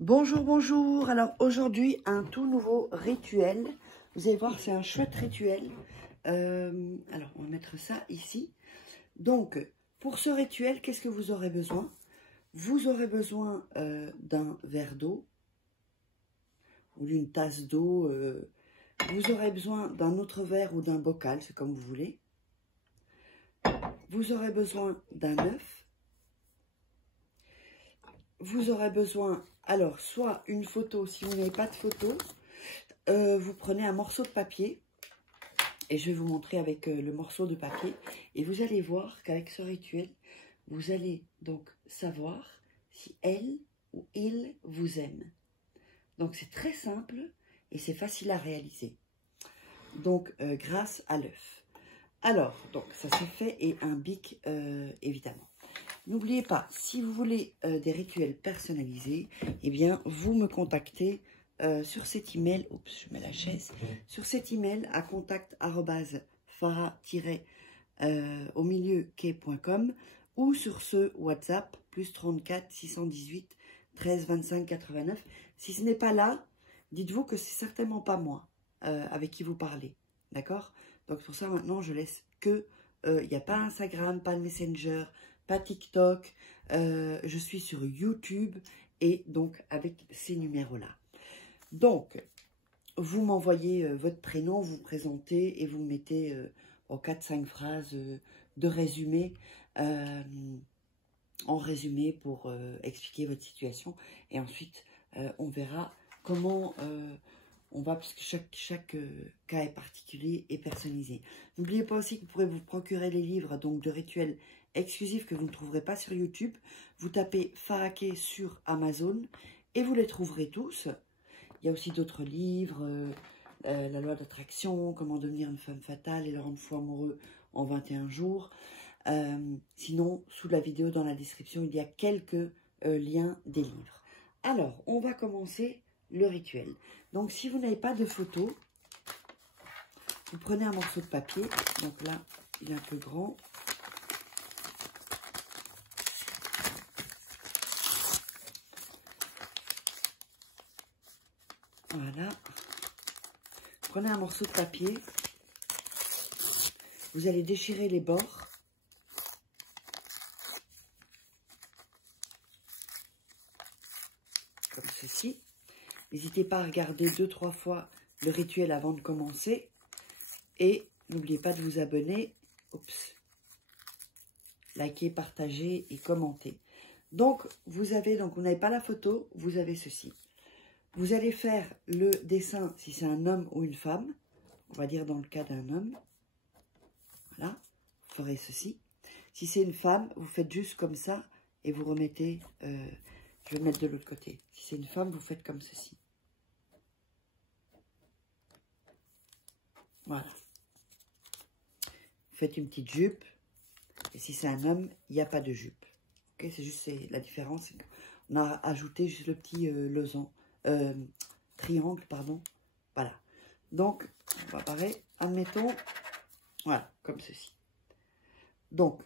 Bonjour, bonjour. Alors aujourd'hui, un tout nouveau rituel. Vous allez voir, c'est un chouette rituel. Alors, on va mettre ça ici. Donc, pour ce rituel, qu'est-ce que vous aurez besoin? Vous aurez besoin d'un verre d'eau ou d'une tasse d'eau. Vous aurez besoin d'un autre verre ou d'un bocal, c'est comme vous voulez. Vous aurez besoin d'un œuf. Vous aurez besoin, alors, soit une photo, si vous n'avez pas de photo, vous prenez un morceau de papier, et je vais vous montrer avec le morceau de papier, et vous allez voir qu'avec ce rituel, vous allez donc savoir si elle ou il vous aime. Donc c'est très simple, et c'est facile à réaliser. Donc, grâce à l'œuf. Alors, donc ça c'est fait, et un bic, évidemment. N'oubliez pas, si vous voulez des rituels personnalisés, eh bien, vous me contactez sur cet email, oups, je mets la chaise, sur cet email à contact@farah-au-milieu-quai.com ou sur ce WhatsApp, plus 34 618 13 25 89. Si ce n'est pas là, dites-vous que c'est certainement pas moi avec qui vous parlez, d'accord? Donc pour ça, maintenant, je laisse que, il n'y a pas Instagram, pas le Messenger, pas TikTok, je suis sur YouTube et donc avec ces numéros-là. Donc, vous m'envoyez votre prénom, vous présentez et vous mettez en 4-5 phrases de résumé, en résumé pour expliquer votre situation. Et ensuite, on verra comment on va, parce que chaque cas est particulier et personnalisé. N'oubliez pas aussi que vous pourrez vous procurer les livres donc de rituels exclusifs que vous ne trouverez pas sur YouTube. Vous tapez Farah Quai sur Amazon et vous les trouverez tous. Il y a aussi d'autres livres, La loi d'attraction, Comment devenir une femme fatale et le rendre fou amoureux en 21 jours. Sinon, sous la vidéo, dans la description, il y a quelques liens des livres. Alors, on va commencer le rituel. Donc, si vous n'avez pas de photo, vous prenez un morceau de papier. Donc là, il est un peu grand. Voilà. Prenez un morceau de papier. Vous allez déchirer les bords. Comme ceci. N'hésitez pas à regarder 2-3 fois le rituel avant de commencer. Et n'oubliez pas de vous abonner. Oups. Liker, partager et commenter. Donc, vous n'avez pas la photo, vous avez ceci. Vous allez faire le dessin si c'est un homme ou une femme. On va dire dans le cas d'un homme. Voilà, vous ferez ceci. Si c'est une femme, vous faites juste comme ça et vous remettez... je vais mettre de l'autre côté. Si c'est une femme, vous faites comme ceci. Voilà. Vous faites une petite jupe. Et si c'est un homme, il n'y a pas de jupe. Ok, c'est juste la différence. On a ajouté juste le petit triangle, pardon. Voilà. Donc, on va pareil. Admettons, voilà, comme ceci. Donc,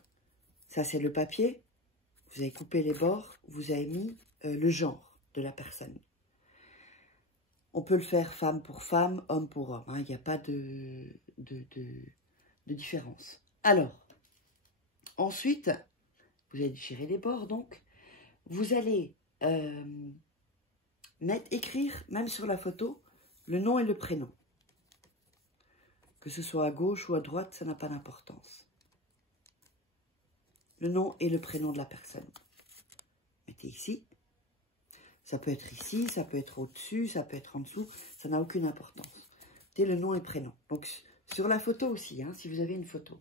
ça c'est le papier. Vous avez coupé les bords. Vous avez mis le genre de la personne. On peut le faire femme pour femme, homme pour homme. Hein. Il n'y a pas de différence. Alors, ensuite, vous allez déchirer les bords, donc. Vous allez écrire, même sur la photo, le nom et le prénom. Que ce soit à gauche ou à droite, ça n'a pas d'importance. Le nom et le prénom de la personne. Mettez ici. Ça peut être ici, ça peut être au-dessus, ça peut être en dessous. Ça n'a aucune importance. Mettez le nom et le prénom. Donc, sur la photo aussi, hein, si vous avez une photo.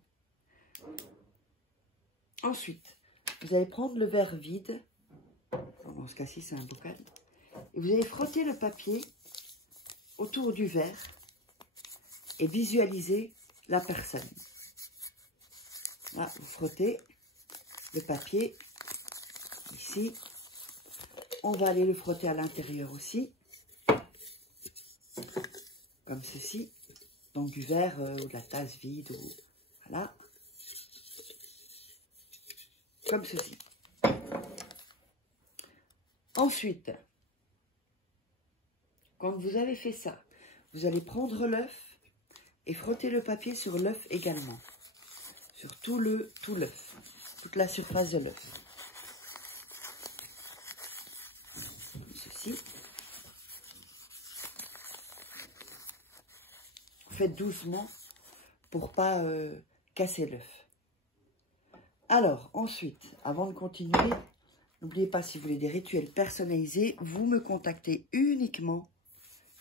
Ensuite, vous allez prendre le verre vide. Dans ce cas-ci, c'est un bocal. Et vous allez frotter le papier autour du verre et visualiser la personne. Là, vous frottez le papier ici. On va aller le frotter à l'intérieur aussi, comme ceci. Donc du verre ou de la tasse vide, ou voilà, comme ceci. Ensuite, quand vous avez fait ça, vous allez prendre l'œuf et frotter le papier sur l'œuf également. Sur tout l'œuf, toute la surface de l'œuf. Comme ceci. Faites doucement pour pas casser l'œuf. Alors, ensuite, avant de continuer, n'oubliez pas, si vous voulez des rituels personnalisés, vous me contactez uniquement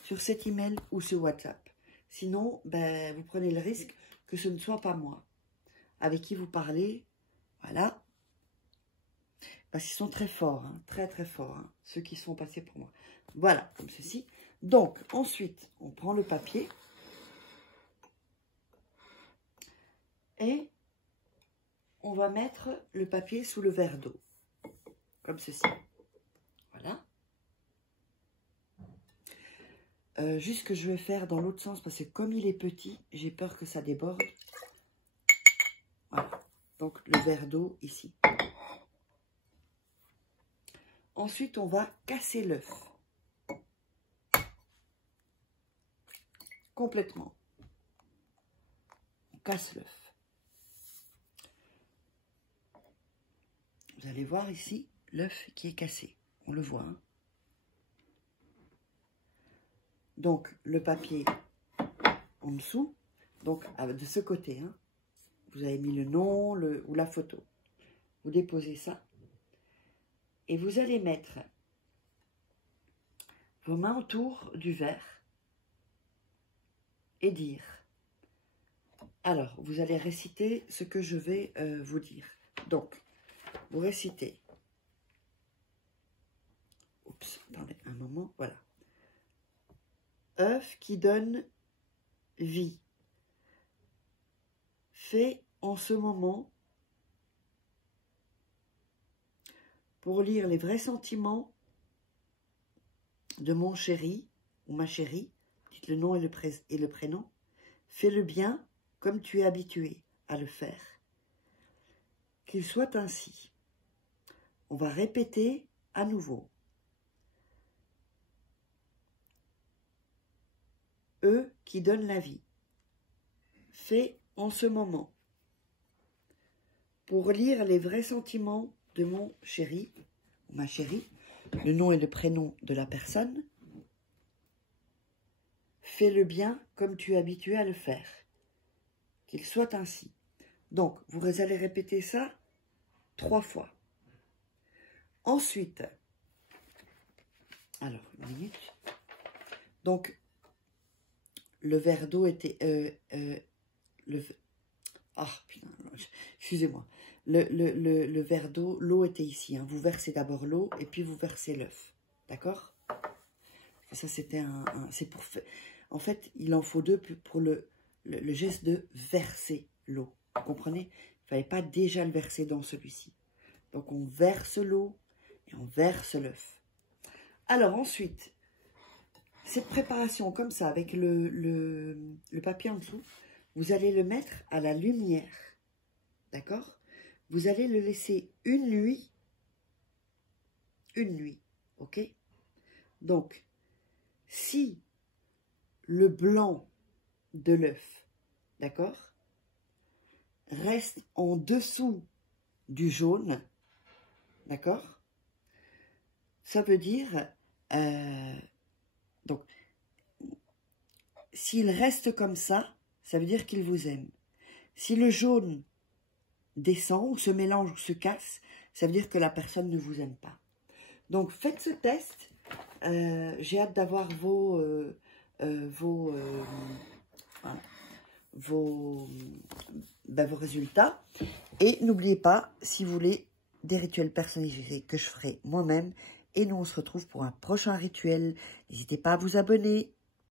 sur cet email ou sur WhatsApp. Sinon, ben, vous prenez le risque que ce ne soit pas moi avec qui vous parlez. Voilà. Parce qu'ils sont très forts, hein, très très forts, hein, ceux qui sont passés pour moi. Voilà, comme ceci. Donc, ensuite, on prend le papier. Et on va mettre le papier sous le verre d'eau. Comme ceci. Voilà. Juste que je vais faire dans l'autre sens, parce que comme il est petit, j'ai peur que ça déborde. Voilà. Donc, le verre d'eau ici. Ensuite, on va casser l'œuf. Complètement. On casse l'œuf. Vous allez voir ici l'œuf qui est cassé. On le voit. Hein. Donc, le papier en dessous. Donc, de ce côté, hein, vous avez mis le nom ou la photo. Vous déposez ça. Et vous allez mettre vos mains autour du verre et dire. Alors, vous allez réciter ce que je vais vous dire. Donc, vous récitez. Oups, attendez un moment, voilà. œuf qui donne vie. Fait en ce moment pour lire les vrais sentiments de mon chéri ou ma chérie, dites le nom et le prénom, fais le bien comme tu es habitué à le faire. Qu'il soit ainsi. On va répéter à nouveau. Eux qui donnent la vie. Fait en ce moment. Pour lire les vrais sentiments de mon chéri, ou ma chérie, le nom et le prénom de la personne. Fais le bien comme tu es habitué à le faire. Qu'il soit ainsi. Donc, vous allez répéter ça 3 fois. Ensuite, alors, une minute. Donc, le verre d'eau était... excusez-moi. Le verre d'eau, l'eau était ici. Hein. Vous versez d'abord l'eau et puis vous versez l'œuf. D'accord? Ça, c'était c'est pour... En fait, il en faut 2 pour le geste de verser l'eau. Vous comprenez? Il ne fallait pas déjà le verser dans celui-ci. Donc, on verse l'eau et on verse l'œuf. Alors, ensuite, cette préparation comme ça, avec le papier en dessous, vous allez le mettre à la lumière. D'accord? Vous allez le laisser une nuit. Une nuit. OK? Donc, si le blanc de l'œuf, d'accord, reste en dessous du jaune, d'accord, ça veut dire, donc, s'il reste comme ça veut dire qu'il vous aime. Si le jaune descend ou se mélange ou se casse, ça veut dire que la personne ne vous aime pas. Donc, faites ce test. J'ai hâte d'avoir vos résultats. Et n'oubliez pas, si vous voulez des rituels personnalisés que je ferai moi-même. Et nous, on se retrouve pour un prochain rituel. N'hésitez pas à vous abonner.